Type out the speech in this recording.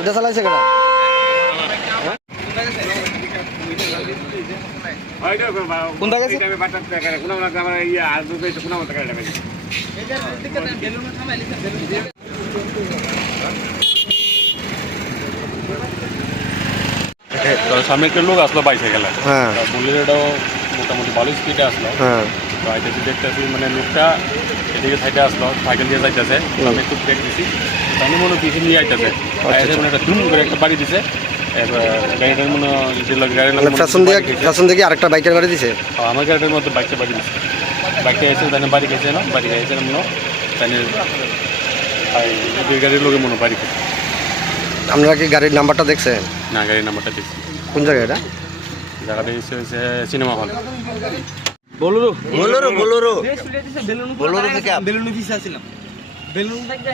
এটা চালাইছে কেটা কোনটা গেছে? সামনে একটা লোক আসলো বাইসাইকেলে হ্যাঁ। বুলেটও মোটামুটি ভালো স্পিডে আসলো। হ্যাঁ। তো দেখতেছি মানে লোকটা এদিকে সাইডে আসলো সাইকেল দিয়ে যাইতেছে। আমি একটু ব্রেক দিছি। আমি মনে হয় পিছিয়ে নিয়ে আইতেছে। আইতে মানে একটা ধুম করে একটা বাড়ি দিছে। গাড়িটার মনে হয় পেছন দিয়ে পেছন থেকে আরেকটা বাইকের গাড়ি দিছে? আমার গাড়িটার মধ্যে বাইকটা বাড়ি দিছে। বাইকটা এসে তাহলে বাড়ি গেছে না? বাড়ি গেছে না মনে তাহলে দুই গাড়ির লোকে মনে বাড়ি গেছে। আপনারা কি গাড়ির নাম্বারটা দেখছেন? না গাড়ির নাম্বারটা দেখছি কোন জায়গায় এটা? জায়গাটা হয়েছে cinema hall. Bolero. Bolero Bolero. Balloon balloon থেকে বেলুন পিছিয়ে ছিলাম বেলুন থেকে